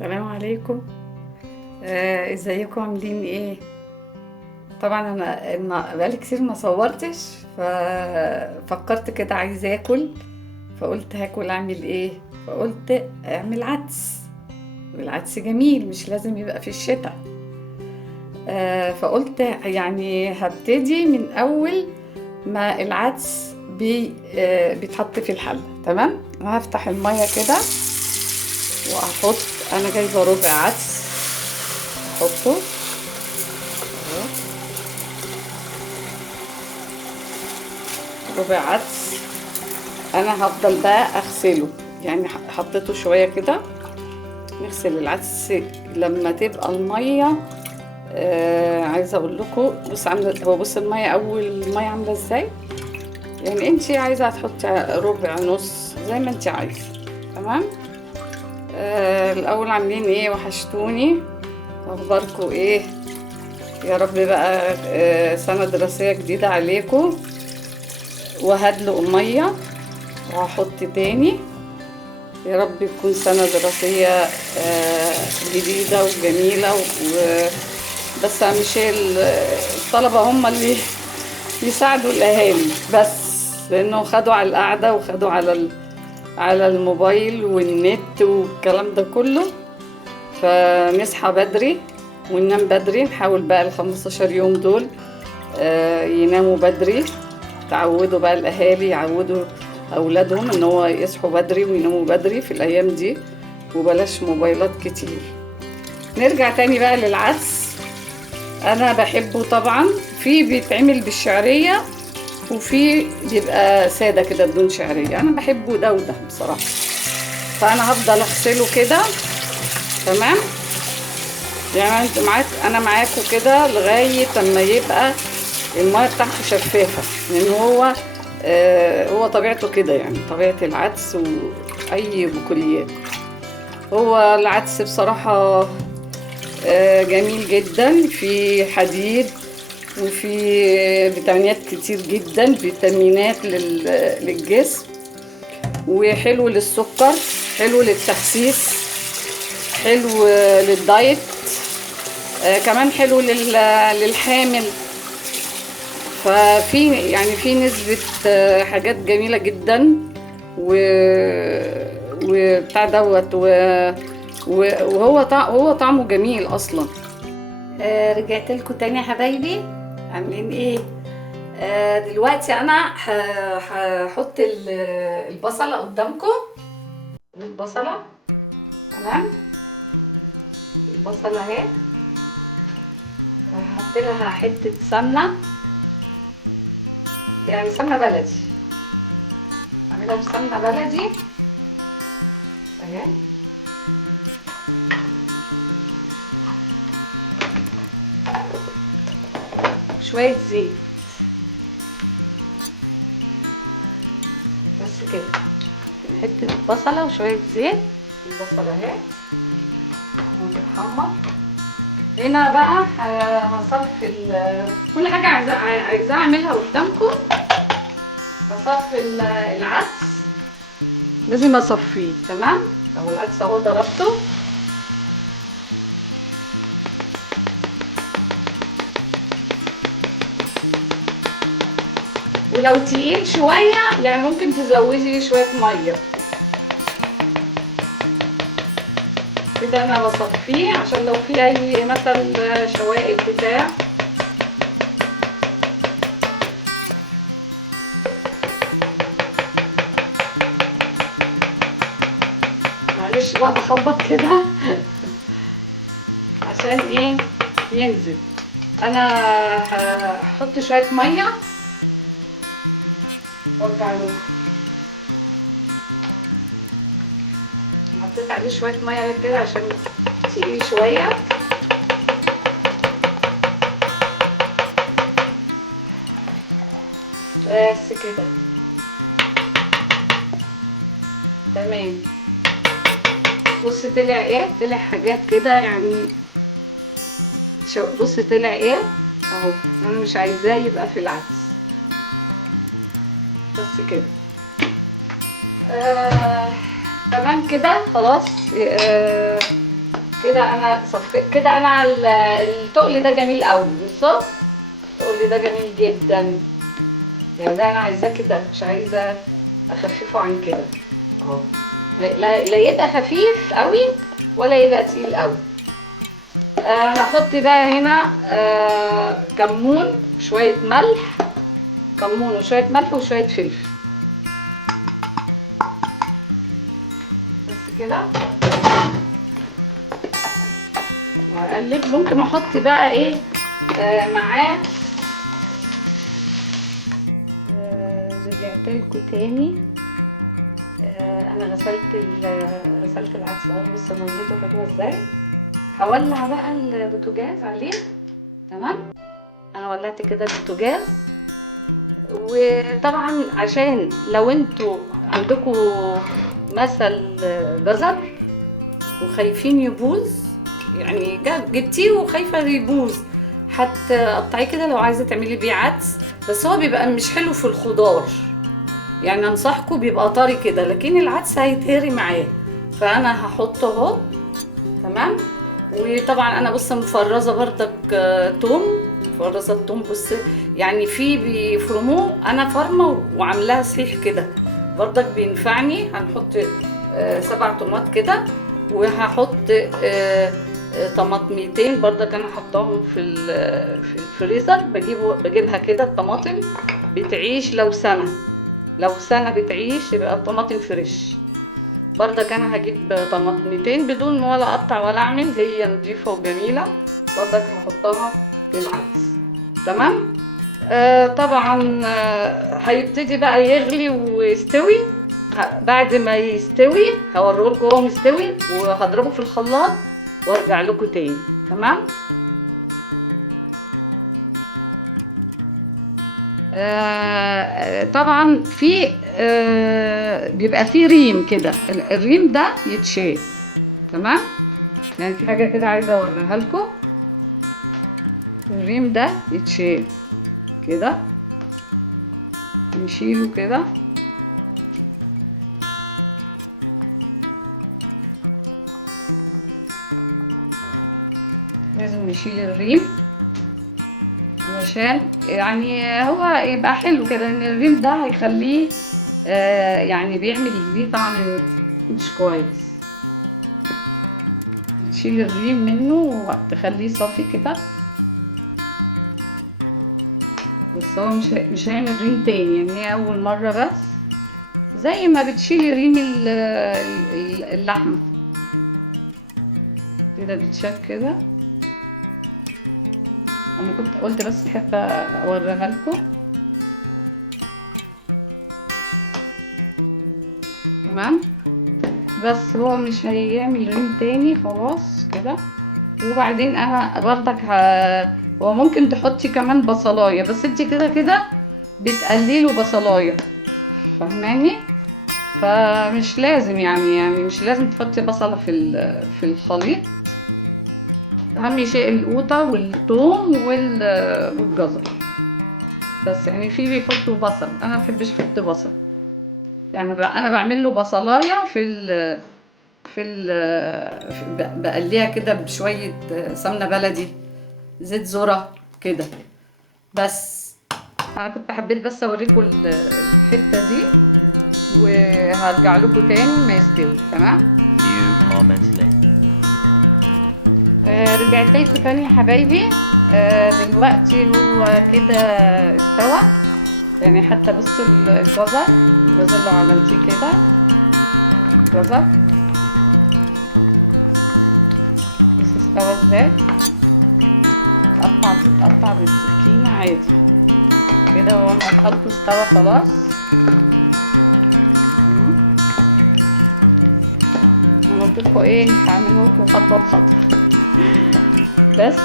السلام عليكم. ازيكم عاملين ايه؟ طبعا انا بقالي كتير ما صورتش، ففكرت كده عايزه اكل، فقلت هاكل اعمل ايه؟ فقلت اعمل عدس، والعدس جميل مش لازم يبقى في الشتاء. فقلت يعني هبتدي من اول ما العدس بيتحط في الحله. تمام، هفتح الميه كده واحط، انا جايبه ربع عدس احطه اهو، ربع عدس. انا هفضل بقى اغسله، يعني حطيته شويه كده. نغسل العدس لما تبقى الميه عايزه اقول لكم، بص عامله، هو بص الميه، اول الميه عامله ازاي، يعني انت عايزه تحطي ربع نص زي ما انت عايزه. تمام. الاول عاملين ايه؟ وحشتوني، اخباركم ايه؟ يا رب بقى سنه دراسيه جديده عليكم. وهدلق الميه وهحط تاني. يا رب تكون سنة دراسية جديدة وجميلة بس مش الطلبة هم اللي يساعدوا الأهالي بس، لأنه خدوا على القعدة وخدوا على الموبايل والنت والكلام ده كله. فنصحى بدري وننام بدري، نحاول بقى ال15 يوم دول يناموا بدري. تعودوا بقى الأهالي، يعودوا أولادهم إن هو يصحوا بدري ويناموا بدري في الأيام دي، وبلاش موبايلات كتير. نرجع تاني بقى للعدس. أنا بحبه طبعا، في بيتعمل بالشعرية وفي بيبقى سادة كده بدون شعرية. أنا بحبه ده وده بصراحة. فأنا هفضل أغسله كده. تمام، يعني أنا معاكم كده لغاية أما يبقى المية بتاعته شفافة، لأن هو طبيعته كده، يعني طبيعة العدس وأي بقوليات. هو العدس بصراحة جميل جدا، في حديد وفي فيتامينات كتير جدا، فيتامينات للجسم، وحلو للسكر، حلو للتخسيس، حلو للدايت، كمان حلو للحامل. ففي يعني في نسبة حاجات جميلة جدا وبتاع دوت وهو طعمه جميل اصلا. رجعت لكم تاني يا حبايبي، عاملين ايه؟ دلوقتي انا هحط البصلة قدامكم. البصلة، تمام، البصلة اهي، هحط لها حتة سمنة، يعني سمنة بلدي، اعملها بسمنة بلدي اهي. شوية زيت بس كده، حتة بصلة وشوية زيت. البصلة اهي وتتحمر. هنا بقى هصفي كل حاجة عايزة اعملها قدامكم. بصفي العدس، لازم اصفيه. تمام، اهو العدس اهو ضربته. ولو تقيل شوية يعني ممكن تزودي شوية مية كده. انا بصفيه عشان لو في اي مثلا شوائب بتاع. معلش بقى بخبط كده عشان ايه ينزل. انا هحط شوية مية وارجع له. حطيت عليه شوية مية كده عشان تقيل شوية. بس كده تمام. بص طلع ايه؟ طلع حاجات كده يعني، بص طلع ايه اهو. انا مش عايزاه يبقى في العدس، بس كده. تمام كده خلاص. كده انا صفيت كده. انا التقل ده جميل قوي، بالظبط التقل ده جميل جدا. يعني ده انا عايزاه كده، مش عايزه اخففه عن كده اهو. لا يبقى خفيف قوي ولا يبقى تقيل قوي. هحط بقى هنا كمون، شويه ملح، كمون وشويه ملح وشويه فلفل بس كده. واقلب. ممكن احط بقى ايه معاه. رجعت لكم تاني. انا غسلت العدس اهو. بصوا ميته حلوه ازاي. هولع بقى البوتاجاز عليه. تمام. انا ولعت كده البوتاجاز. وطبعا عشان لو انتوا عندكم مثل جزر وخايفين يبوظ، يعني جبتيه وخايفه يبوظ، هتقطعيه كده لو عايزه تعملي بيه عدس. بس هو بيبقى مش حلو في الخضار، يعني انصحكم بيبقى طري كده، لكن العدس هيتهري معاه. فانا هحطه اهو. تمام. وطبعا انا بص مفرزه بردك توم، مفرزه التوم. بص يعني في بيفرموه، انا فرمه وعاملاها صحيح كده بردك بينفعني. هنحط 7 طماط كده. وهحط طماطميتين بردك انا حطاهم في الفريزر. بجيبها كده. الطماطم بتعيش لو سنه بتعيش، يبقى الطماطم فريش. بردك انا هجيب طماطميتين بدون ولا اقطع ولا اعمل، هي نضيفه وجميله. بردك هحطها في العدس. تمام. طبعا هيبتدي بقى يغلي ويستوي. بعد ما يستوي هوريهولكم هو مستوي، وهضربه في الخلاط وارجع لكم تاني. تمام. طبعا في بيبقى فيه ريم كده. الريم ده يتشال. تمام. يعني في حاجه كده عايزه اوريها لكم. الريم ده يتشال كده، نشيله كده. لازم نشيل الريم علشان يعني هو يبقى حلو كده. ان الريم ده هيخليه يعني بيعمل ليه طعم مش كويس. تشيل الريم منه وتخليه صافي كده. بس هو مش هيعمل ريم تاني، يعني هي اول مره بس. زي ما بتشيلي ريم اللحمه كده بتشال كده. انا كنت قلت بس احب اوريها لكم. تمام. بس هو مش هيعمل ريم تاني خلاص كده. وبعدين انا برضك هو ممكن تحطي كمان بصلايه، بس انت كده كده بتقليله بصلايه، فاهماني؟ فمش لازم يعني مش لازم تحطي بصله في الخليط. اهم شيء القوطه والثوم والجزر بس. يعني في بيحطوا بصل، انا ما بحبش احط بصل. يعني انا بعمل له بصلايه بقليها كده بشويه سمنه بلدي، زيت ذره كده بس. انا كنت حبيت بس اوريكم الحته دي، وهرجع لكم تاني ما يستوي. تمام. few moments later. رجعت لكم تاني يا حبايبي. دلوقتي هو كده استوى. يعني حتى بصوا الجزر لو عملتيه كده جزر، بس استوى ازاي. بتقطع بالسكينة عادي كده. هو انا خلطه استوى خلاص. انا قلت لكم ايه، هعمله لكم خطوه بخطوه. بس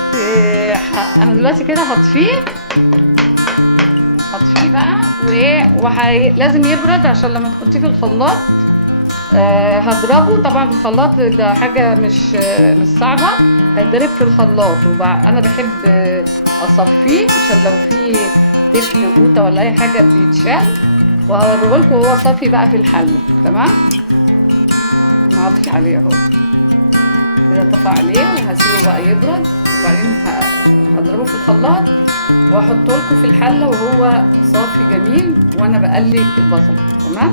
انا دلوقتي كده هطفيه بقى. لازم يبرد عشان لما تحطيه في الخلاط. هضربه طبعا في الخلاط، ده حاجه مش صعبه. هيتضرب في الخلاط. انا بحب اصفيه عشان لو في تفل قوطه ولا اي حاجه بيتشال. وهوريهولكم وهو صافي بقى في الحله. تمام. انا هطفي عليه اهو كده طفى عليه وهسيبه بقى يبرد، وبعدين هضربه في الخلاط واحطه لكم في الحله وهو صافي جميل وانا بقلي البصل. تمام.